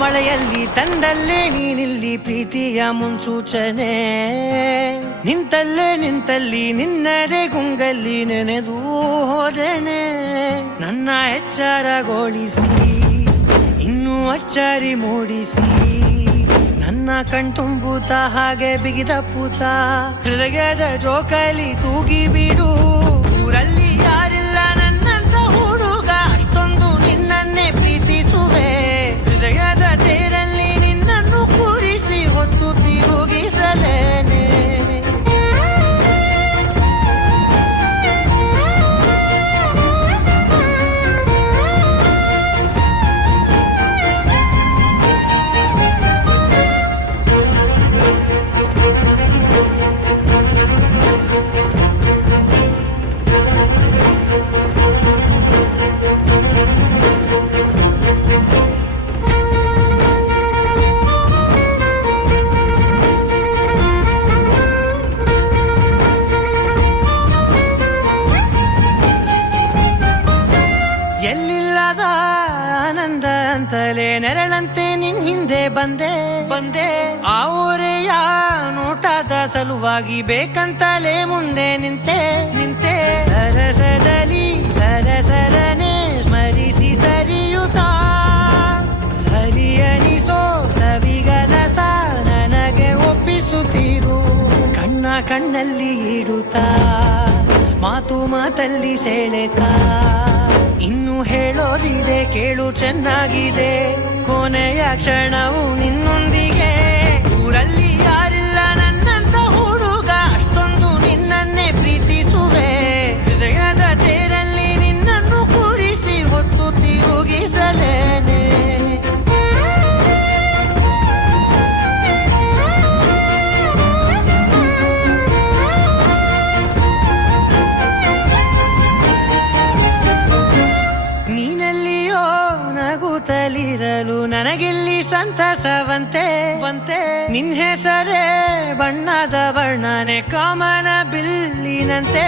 ಮಳೆಯಲ್ಲಿ ತಂದಲ್ಲೇ ನೀನಿಲ್ಲಿ ಪ್ರೀತಿಯ ಮುನ್ಸೂಚನೆ, ನಿಂತಲ್ಲಿ ನಿನ್ನದೇ ಗುಂಗಲ್ಲಿ ನೆನೆದು ಹೋದೆನೆ. ನನ್ನ ಎಚ್ಚರಗೊಳಿಸಿ ಇನ್ನೂ ಅಚ್ಚರಿ ಮೂಡಿಸಿ, ನನ್ನ ಕಣ್ತುಂಬುತ್ತ ಹಾಗೆ ಬಿಗಿದ ಪೂತ ಹೃದಯದ ಜೋಕಾಲಿ ತೂಗಿ ಬಿಡು. ಊರಲ್ಲಿ ಯಾರಿಲ್ಲ ನನ್ನಂತ ಹುಡುಗ, ಅಷ್ಟೊಂದು ನಿನ್ನನ್ನೇ ಪ್ರೀತಿಸುವೆ. ಹೃದಯದ ತೇರಲ್ಲಿ ನಿನ್ನನ್ನು ಕೂರಿಸಿ ಹೊತ್ತು ತಿರುಗಿಸಲೇನೆ. ಎಲ್ಲಿಲ್ಲದ ಆನಂದ ಅಂತಲೇ ನೆರಳಂತೆ ನಿನ್ ಹಿಂದೆ ಬಂದೆ. ಆ ಊರೆಯ ನೋಟದ ಸಲುವಾಗಿ ಬೇಕಂತಲೇ ಮುಂದೆ ನಿಂತೆ. ಸರಸದಲ್ಲಿ ಸರಸರನೆ ಸ್ಮರಿಸಿ ಸರಿಯುತ್ತಾ, ಸರಿಯನಿಸೋ ಸವಿಗನಸ ನನಗೆ ಒಪ್ಪಿಸುತ್ತೀರು. ಕಣ್ಣಲ್ಲಿ ಇಡುತ್ತಾ, ಮಾತಲ್ಲಿ ಸೆಳೆತಾ, ಇನ್ನು ಹೇಳೋದಿದೆ ಕೇಳು ಚೆನ್ನಾಗಿದೆ. ಕೊನೆಯ ಕ್ಷಣವು ನಿನ್ನೊಂದಿಗೆ. ಊರಲ್ಲಿ ಯಾರಿಲ್ಲ ನನ್ನಂತ ಹುಡುಗ, ಅಷ್ಟೊಂದು ನಿನ್ನನ್ನೇ ಪ್ರೀತಿಸುವೆ. ಹೃದಯದ ತೇರಲ್ಲಿ ನಿನ್ನನ್ನು ಕೂರಿಸಿ ಹೊತ್ತು ತಿರುಗಿಸಲೇನೆ. ನೀನೆಲ್ಲಿಯೋ ನಗುತ್ತಲಿರಲು ನನಗಿಲ್ಲಿ ಸಂತಸವಂತೆ. ನಿನ್ ಹೆಸರೇ ಬಣ್ಣದ ವರ್ಣನೆ ಕಾಮನ ಬಿಲ್ಲಿನಂತೆ.